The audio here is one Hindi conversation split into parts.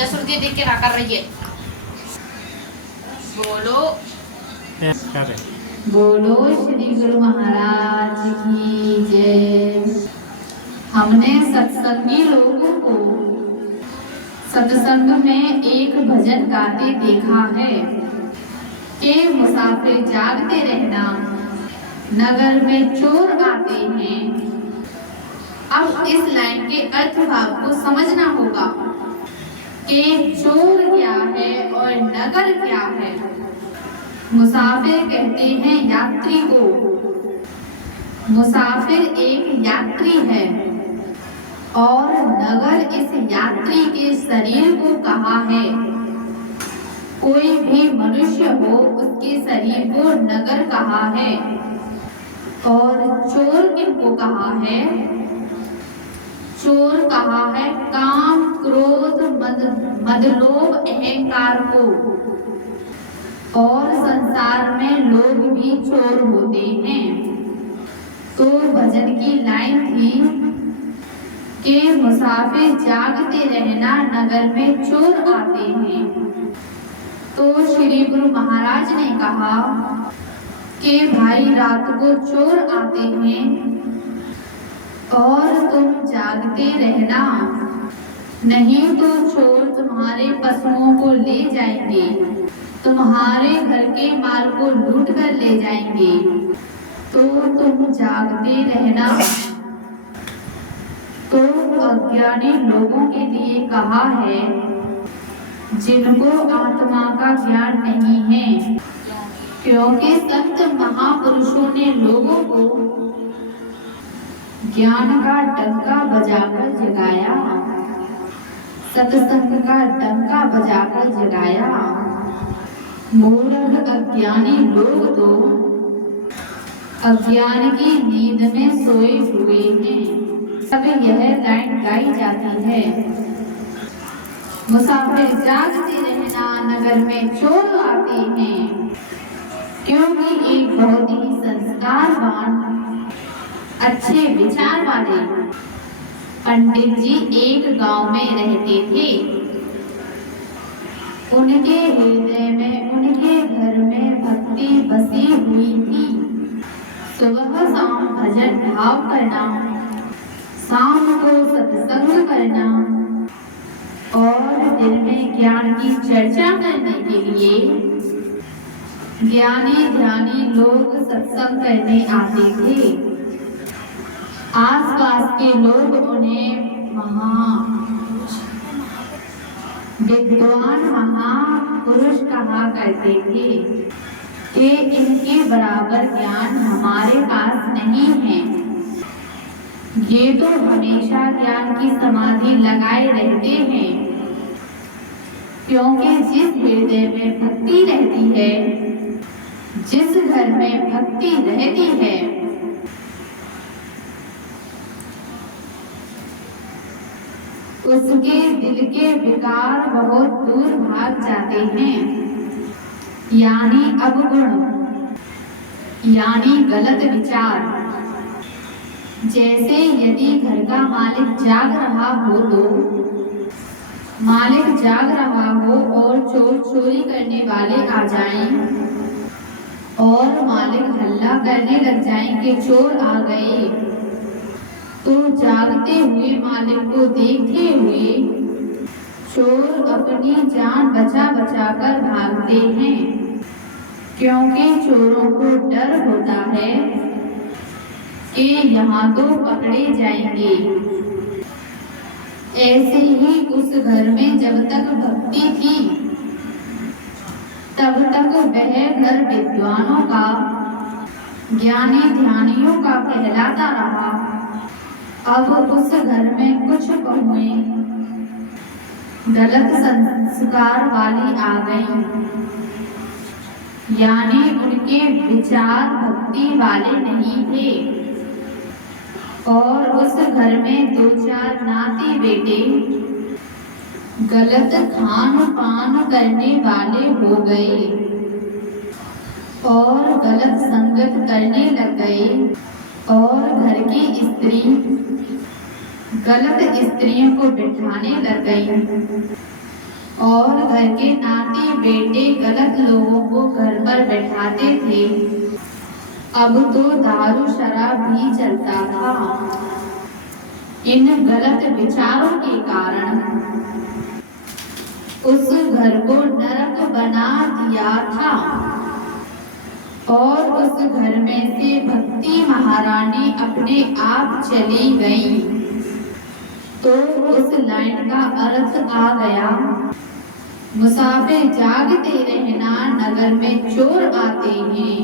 जसुरती देख के क्या कर रही है? बोलो बोलो श्री गुरु महाराज की जय। हमने सत्संगी लोगों को सत्संग में एक भजन गाते देखा है कि मुसाफिर जागते रहना, नगर में चोर आते हैं। अब इस लाइन के अर्थ भाव को समझना होगा कि चोर क्या है और नगर क्या है। मुसाफिर कहते हैं यात्री को। मुसाफिर एक यात्री है और नगर इस यात्री के शरीर को कहा है। कोई भी मनुष्य हो उसके शरीर को नगर कहा है। और चोर किनको कहा है? चोर कहा है काम, क्रोध, मदलोभ, अहंकार को। और संसार में लोग भी चोर होते हैं। तो भजन की लाइन थी कि मुसाफिर जागते रहना, नगर में चोर आते हैं। तो श्री गुरु महाराज ने कहा कि भाई रात को चोर आते हैं और तुम जागते रहना, नहीं तो चोर तुम्हारे पशुओं को ले जाएंगे, तुम्हारे घर के माल को लूट कर ले जाएंगे। तो तुम जागते रहना। तो अज्ञानी लोगों के लिए कहा है जिनको आत्मा का ज्ञान नहीं है, क्योंकि संत महापुरुषों ने लोगों को ज्ञान का डंका बजाकर जगाया, सत्संग का डंका बजाकर जगाया। मूर्ख अज्ञानी लोग तो अज्ञान की नींद में सोए हुए हैं। तब यह लाइन गाई जाती है, मुसाफिर जागते रहना, नगर में चोर आते हैं। क्योंकि एक बहुत ही संस्कारवान, अच्छे विचार वाले पंडित जी एक गांव में रहते थे। उनके हृदय में, उनके घर में भक्ति बसी हुई थी। सुबह शाम भजन भाव करना, शाम को सत्संग करना और दिन में ज्ञान की चर्चा करने के लिए ज्ञानी ध्यानी लोग सत्संग करने आते थे। आसपास के लोग उन्हें विद्वान महापुरुष कहा करते थे कि इनके बराबर ज्ञान हमारे पास नहीं है। ये तो हमेशा ज्ञान की समाधि लगाए रहते हैं। क्योंकि जिस हृदय में भक्ति रहती है, जिस घर में भक्ति रहती है, उसके दिल के विकार बहुत दूर भाग जाते हैं। यानी अवगुण, यानी गलत विचार। जैसे यदि घर का मालिक जाग रहा हो तो मालिक जाग रहा हो और चोर चोरी करने वाले आ जाएं और मालिक हल्ला करने लग जाएं कि चोर आ गए, तो जागते हुए मालिक को देखते हुए चोर अपनी जान बचा बचा कर भागते हैं। क्योंकि चोरों को डर होता है कि यहाँ तो पकड़े जाएंगे। ऐसे ही उस घर में जब तक भक्ति थी तब तक वह घर विद्वानों का, ज्ञानी ध्यानियों का कहलाता रहा। अब उस घर में कुछ बहुएं गलत संस्कार वाली आ गईं, यानी उनके विचार भक्ति वाले नहीं थे। और उस घर में दो चार नाती बेटे गलत खान पान करने वाले हो गए और गलत संगत करने लग गए। और घर की स्त्री गलत स्त्रियों को बिठाने लग गई। और घर के नाती बेटे गलत लोगों को घर पर बैठाते थे। अब तो दारू शराब भी चलता था। इन गलत विचारों के कारण उस घर को नरक बना दिया था और उस घर में से भक्ति महारानी अपने आप चली गई। तो उस लाइन का अर्थ आ गया, मुसाफिर जागते रहना, नगर में चोर आते हैं।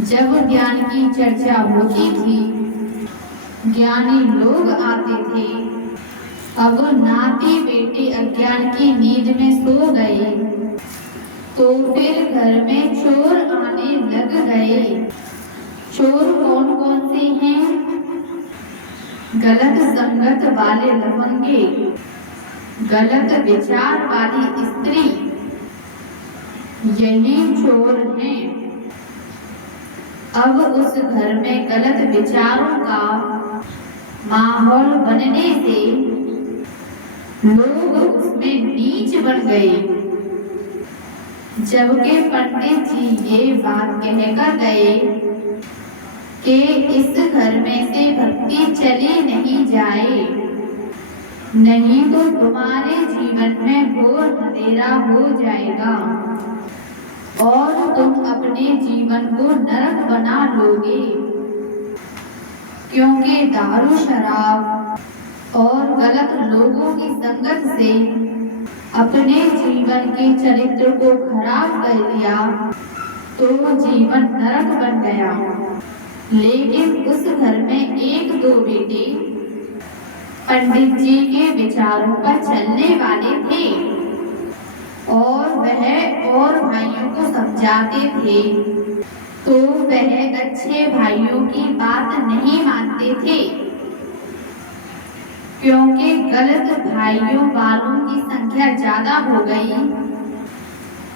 जब ज्ञान की चर्चा होती थी, ज्ञानी लोग आते थे। अब नाती बेटे अज्ञान की नींद में सो गए, तो फिर घर में चोर आने लग गए। चोर कौन कौन से हैं? गलत संगत वाले लफंगे, गलत विचार वाली स्त्री, यही चोर हैं। अब उस घर में गलत विचारों का माहौल बनने से लोग उसमें नीच बन गए। जबकि पंडित जी ये बात कहकर गए कि इस घर में से भक्ति चली नहीं जाए, नहीं तो तुम्हारे जीवन में घोर अंधेरा हो जाएगा और तुम अपने जीवन को नरक बना लोगे। क्योंकि दारू शराब और गलत लोगों की संगत से अपने जीवन के चरित्र को खराब कर दिया तो जीवन नरक बन गया। लेकिन उस घर में एक दो बेटे पंडित जी के विचारों पर चलने वाले थे और वह और भाइयों को समझाते थे, तो वह अच्छे भाइयों की बात नहीं मानते थे। क्योंकि गलत भाइयों वालों की संख्या ज्यादा हो गई,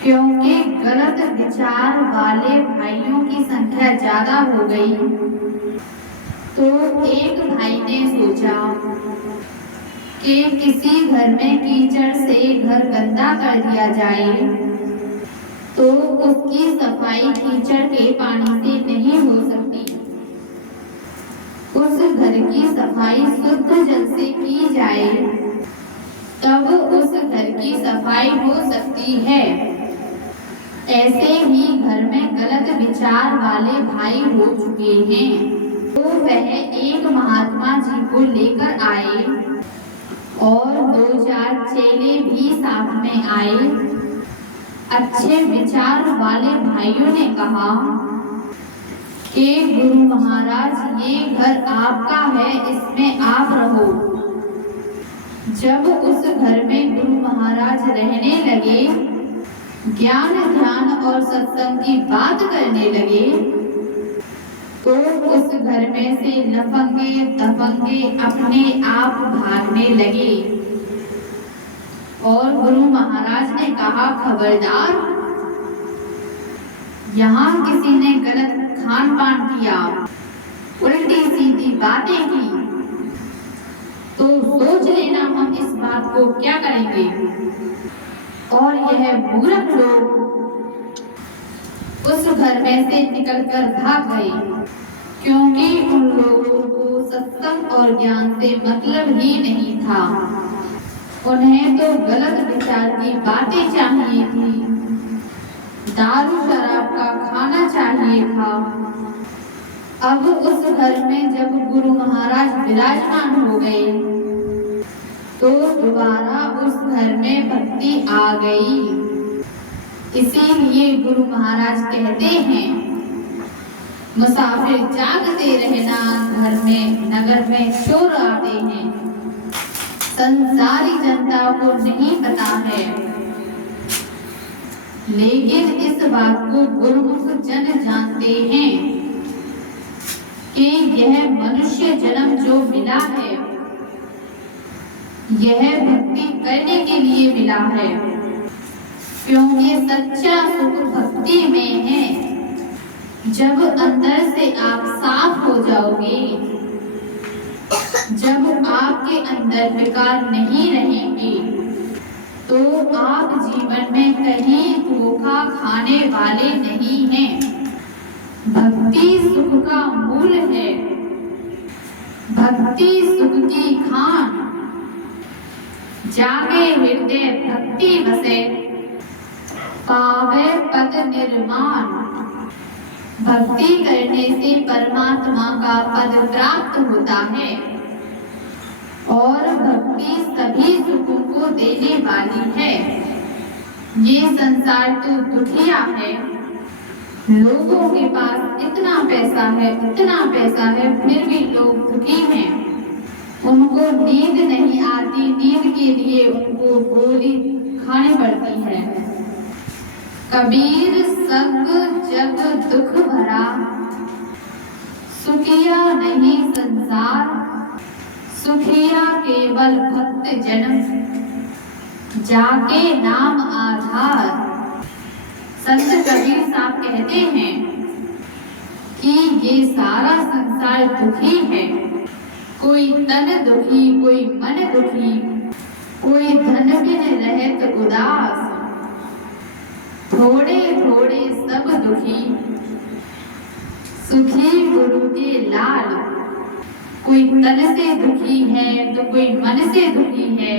क्योंकि गलत विचार वाले भाइयों की संख्या ज्यादा हो गई, तो एक भाई ने सोचा कि किसी घर में कीचड़ से घर गंदा कर दिया जाए, तो उसकी सफाई कीचड़ के पानी से नहीं हो सकती। उस घर की सफाई शुद्ध जल से की जाए, तब उस घर की सफाई हो सकती है। ऐसे ही घर में गलत विचार वाले भाई हो चुके हैं। तो वह एक महात्मा जी को लेकर आए और 2-4 चेले भी साथ में आए। अच्छे विचार वाले भाइयों ने कहा कि गुरु महाराज, ये घर आपका है, इसमें आप रहो। जब उस घर में गुरु महाराज रहने लगे, ज्ञान ध्यान और सत्संग की बात करने लगे, तो उस घर में से लफंगे दफंगे अपने आप भागने लगे। और गुरु महाराज ने कहा, खबरदार, यहाँ किसी ने गलत खान पान किया, उल्टी सीधी बातें की, तो सोच लेना हम इस बात को क्या करेंगे। और यह मूर्ख लोग उस घर में से निकलकर भाग गए, क्योंकि उन लोगों को सत्संग और ज्ञान से मतलब ही नहीं था। उन्हें तो गलत विचार की बातें चाहिए थी, दारू शराब का खाना चाहिए था। अब उस घर में जब गुरु महाराज विराजमान हो गए, तो दोबारा उस घर में भक्ति आ गई। इसीलिए गुरु महाराज कहते हैं, मुसाफिर जागते रहना, घर में नगर में चोर आते हैं। संसारी जनता को नहीं पता है, लेकिन इस बात को गुरुमुख जन जानते हैं कि यह मनुष्य जन्म जो मिला है, यह भक्ति करने के लिए मिला है। क्योंकि सच्चा सुख भक्ति में है। जब अंदर से आप साफ हो जाओगे, जब आपके अंदर विकार नहीं रहेंगे, तो आप जीवन में कहीं धोखा खाने वाले नहीं हैं। भक्ति सुख का मूल है, भक्ति सुख की खान। जागे हृदय भक्ति बसे, पावे पद निर्माण। भक्ति करने से परमात्मा का पद प्राप्त होता है और भक्ति सभी सुखों को देने वाली है। ये संसार तो दुखिया है, लोगों के पास इतना पैसा है, फिर भी लोग दुखी हैं। उनको नींद नहीं आती, नींद के लिए उनको गोली खानी पड़ती है। कबीर सब जग दुख भरा, सुखिया नहीं संसार। सुखिया केवल भक्त जन, जाके नाम आधार। संत कबीर साहब कहते हैं कि ये सारा संसार दुखी है। कोई तन दुखी, कोई मन दुखी, कोई धन बिन रहत उदास। थोड़े थोड़े सब दुखी, सुखी गुरु के लाल। कोई तन से दुखी है तो कोई मन से दुखी है,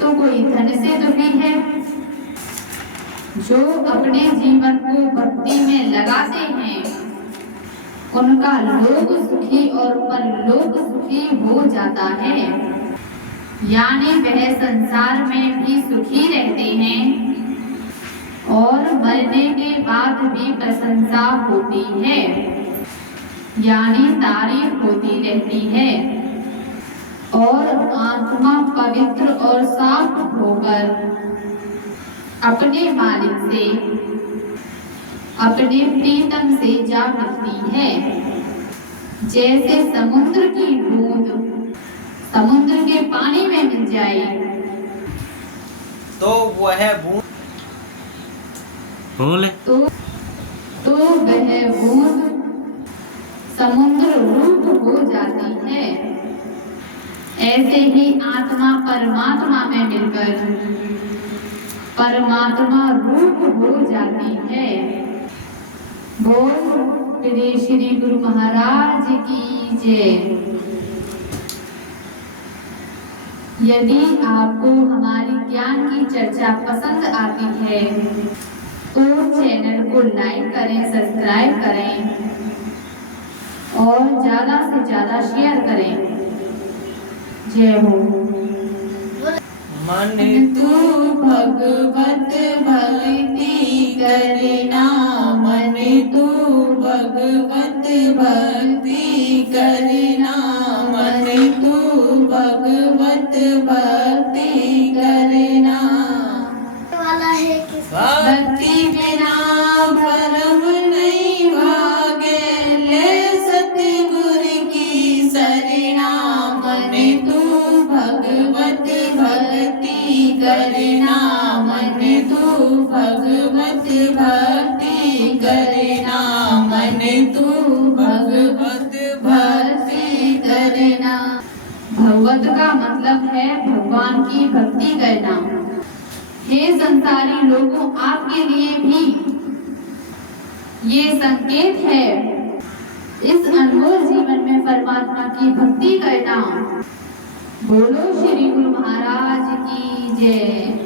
तो कोई धन से दुखी है। जो अपने जीवन को भक्ति में लगाते हैं उनका लोक सुखी और परलोक सुखी हो जाता है। यानी वह संसार में भी सुखी रहते हैं और मरने के बाद भी प्रशंसा होती है, यानी तारीफ होती रहती है। और आत्मा पवित्र और साफ होकर अपने मालिक से, अपने प्रीतम से जा मिलती है। जैसे समुद्र की बूंद समुद्र के पानी में मिल जाए तो वह बूंद तो वह बूंद समुद्र रूप हो जाती है। ऐसे ही आत्मा परमात्मा में मिलकर परमात्मा रूप हो जाती है। बोल श्री गुरु महाराज की जय। यदि आपको हमारी ज्ञान की चर्चा पसंद आती है तो चैनल को लाइक करें, सब्सक्राइब करें और ज्यादा से ज्यादा शेयर करें। जय हो। मन तू भगवत भक्ति करना, मन तू भगवत भक्ति करना, मन तू भगवत भक्ति करना। वाला है किस भक्ति बिना भरम नहीं भागे, ले सतगुर की शरणा। मन तू भगवत भक्ति करना, मन तू भगवत भक्ति करना, मन तू भगवत भक्ति करना। भगवत का मतलब है भगवान की भक्ति करना। हे संसारी लोगों, आपके लिए भी ये संकेत है इस अनमोल जीवन में परमात्मा की भक्ति करना। बोलो श्री गुरु महाराज की जय।